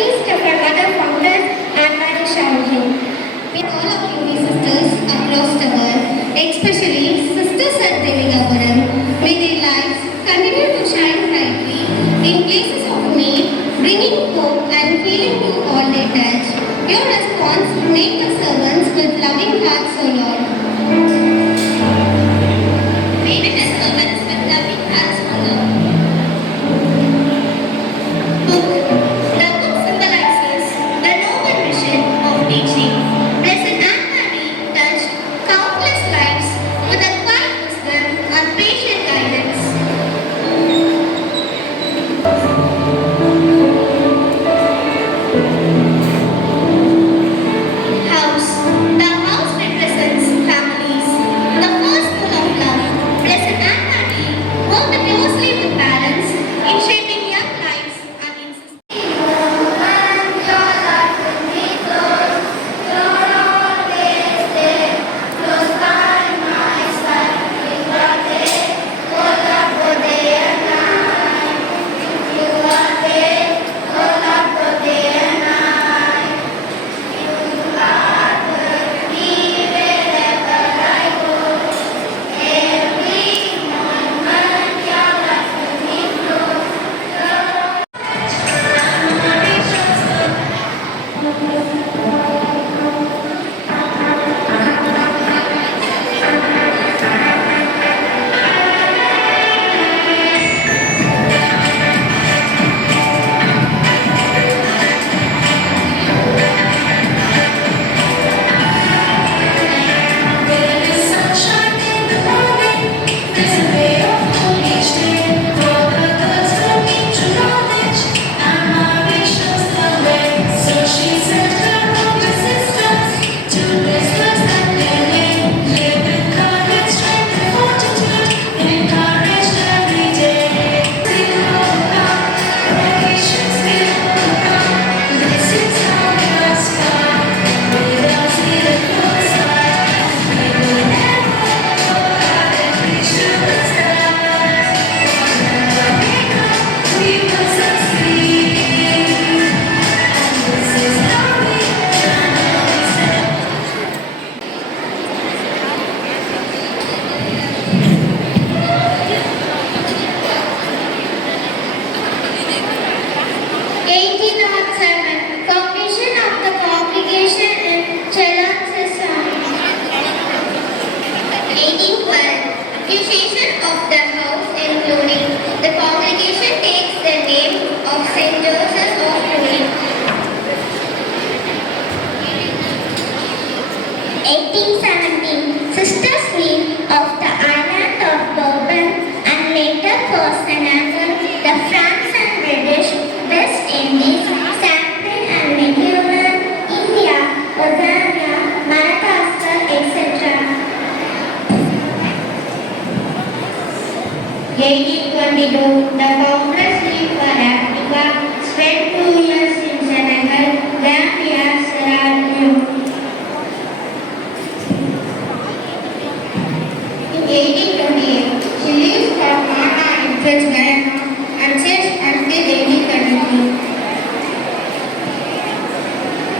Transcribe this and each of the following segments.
feast of our mother founders and Mary Shahji. With all of you sisters across the world, especially sisters at Devigapuram, may their lives continue to shine brightly in places of need, bringing hope and healing to all they touch. Your response make the servants with loving hearts, O Lord. Make the servants with loving hearts, O Lord. The book symbolizes the noble mission of teaching. Blessed Anne Marie touched countless lives with a quiet wisdom and patient guidance. House. The house represents families. The first school of love. Blessed Anne Marie worked closely with parents in shaping young lives and in Completion of the congregation in Chalanchasa. 1812. Accusation of the house including the congregation takes the name of Saint Joseph of Cluny. 1817. Sisters Queen of the island of Bourbon and later for Senegal, the France and British West Indies, Sampling and Medieval, India, Oceania, Madagascar, etc. 1822. The Congress League for Africa spent 2 years in Senegal, Gambia, Sierra Leone. In 1828, she leaves for Ghana and French Guyana and says until independently.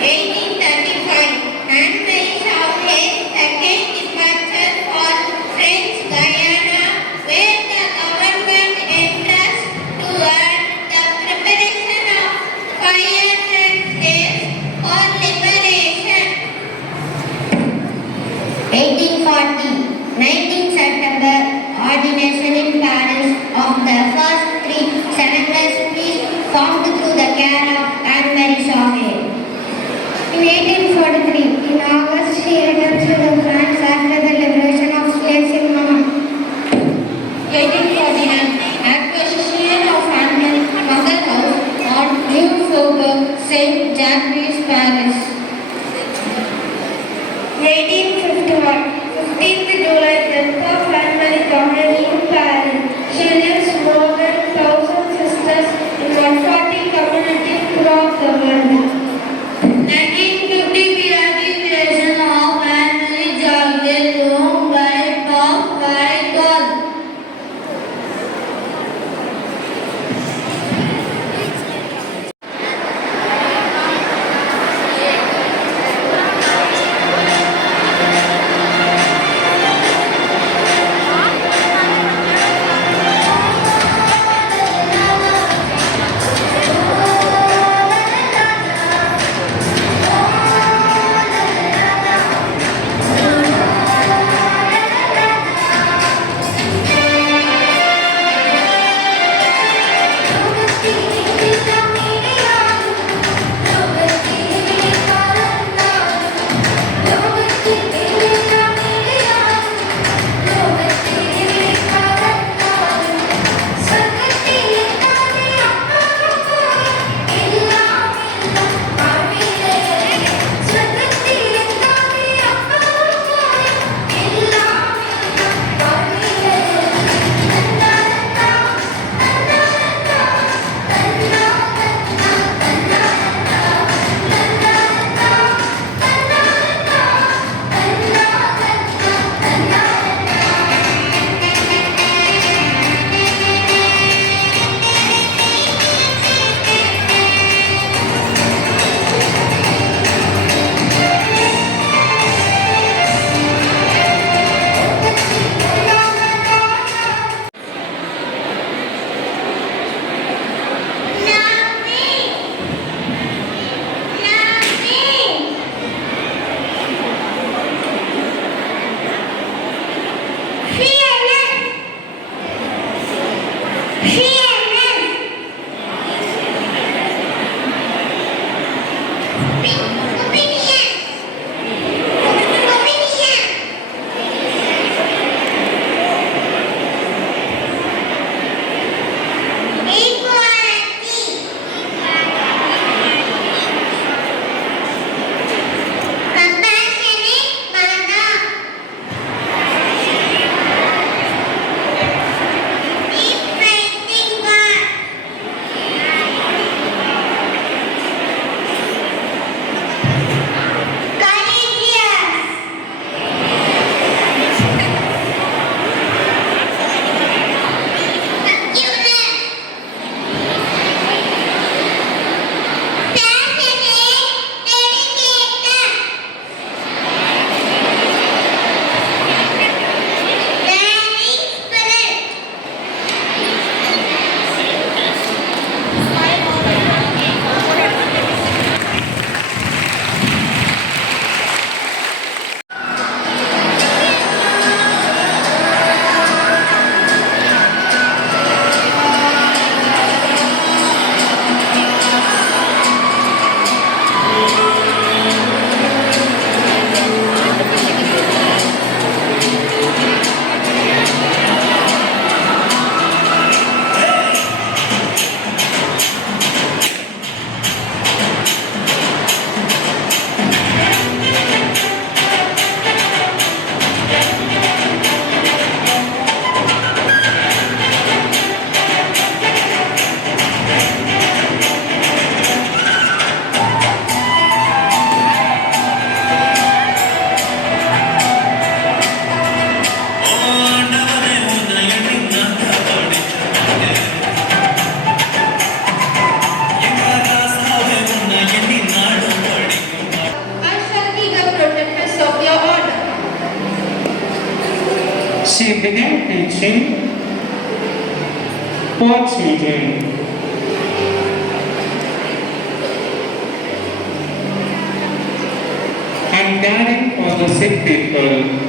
1835, Anne Marie Chauvet's second departure for French Guyana, where the government entrusts to her the preparation of 500 slaves for liberation. 1840, 19 September, ordination in Paris of the first 3 Senegalese priests formed through the care of Anne Marie Chauvet. In 1843, in August, she returns to the France after the liberation of slaves in Mama. 1849, acquisition of Anne Mother House on New Faubourg Saint Jacques, Paris. 1851, 15th July, death of Anne Marie Chauvet in Paris. She leaves more than 1,000 sisters in 140 communities throughout the world. 1950 beatification of Anne Marie Chauvet, whom by Pope Michael. 19 She began teaching poor children. And caring for the sick people.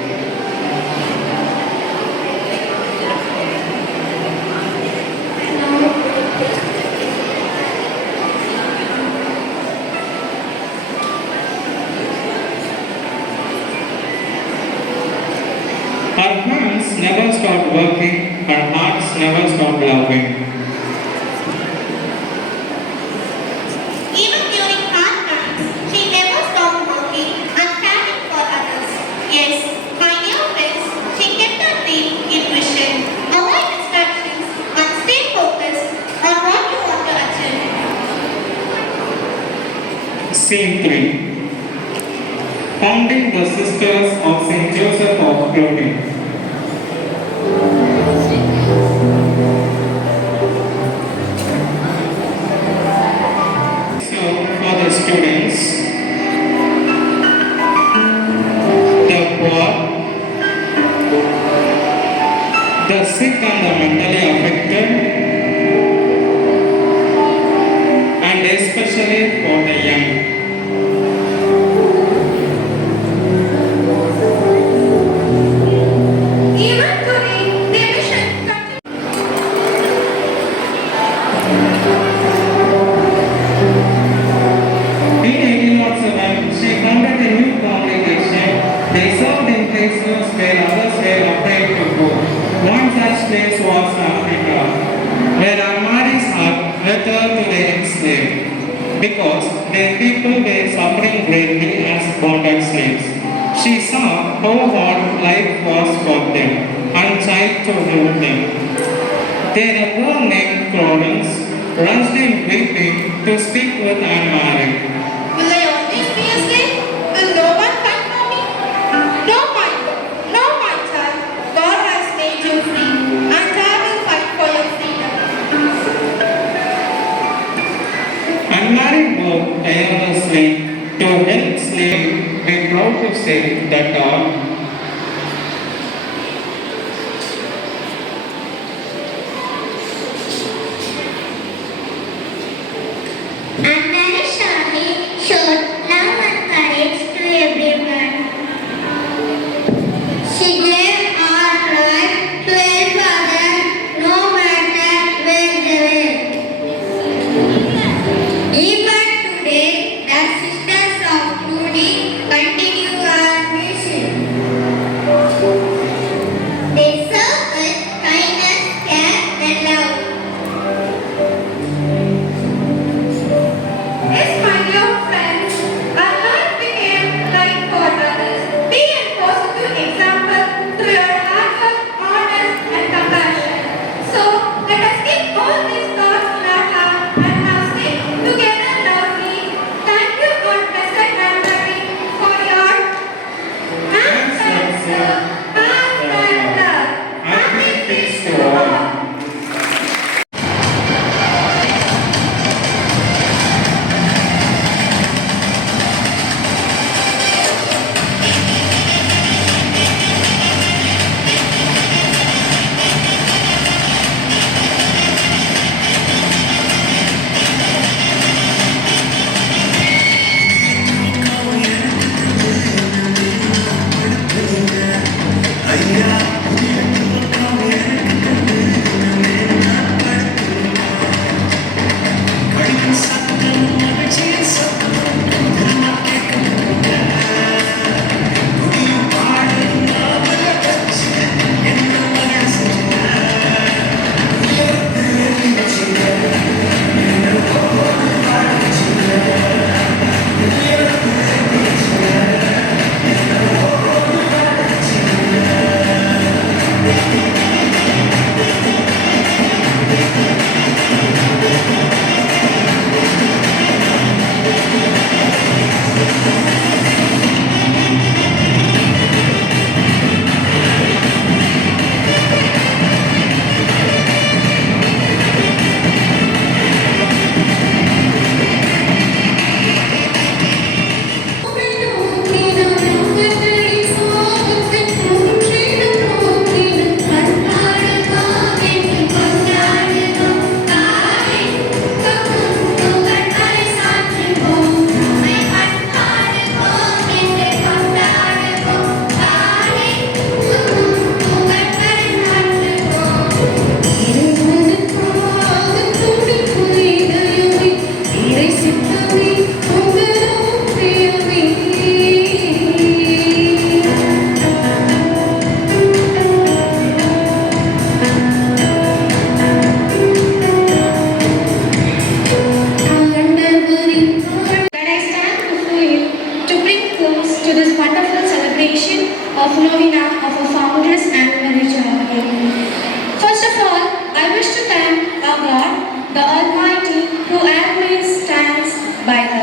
Her hands never stopped working, her hearts never stopped loving. Even during hard times, she never stopped working and caring for others. Yes, my dear friends, she kept her dream in vision, avoid distractions, and stay focused on what you want to achieve. Scene 3. Founding the Sisters of St. Joseph of Clothing. So, for the students, the poor, the sick and the mentally affected, and especially for the young. They served in places where others were afraid to go. One such place was Africa, where Amari's heart led her to the enslaved, because their people were suffering greatly as bonded slaves. She saw how hard life was for them and tried to help them. There a girl named Florence rushed in weeping to speak with Anne-Marie. Will I always be a slave? Will no one fight for me? No, my child. God has made you free, and I will fight for your freedom. Anne-Marie worked tirelessly to help slaves. We proud to say that Anne-Marie showed love and courage to everyone. She gave her life to help others, no matter where they were. Even today, the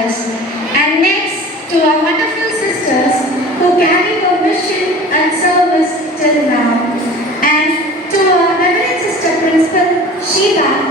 us. And next, to our wonderful sisters who carry our mission and service till now. And to our Reverend Sister Principal Sheila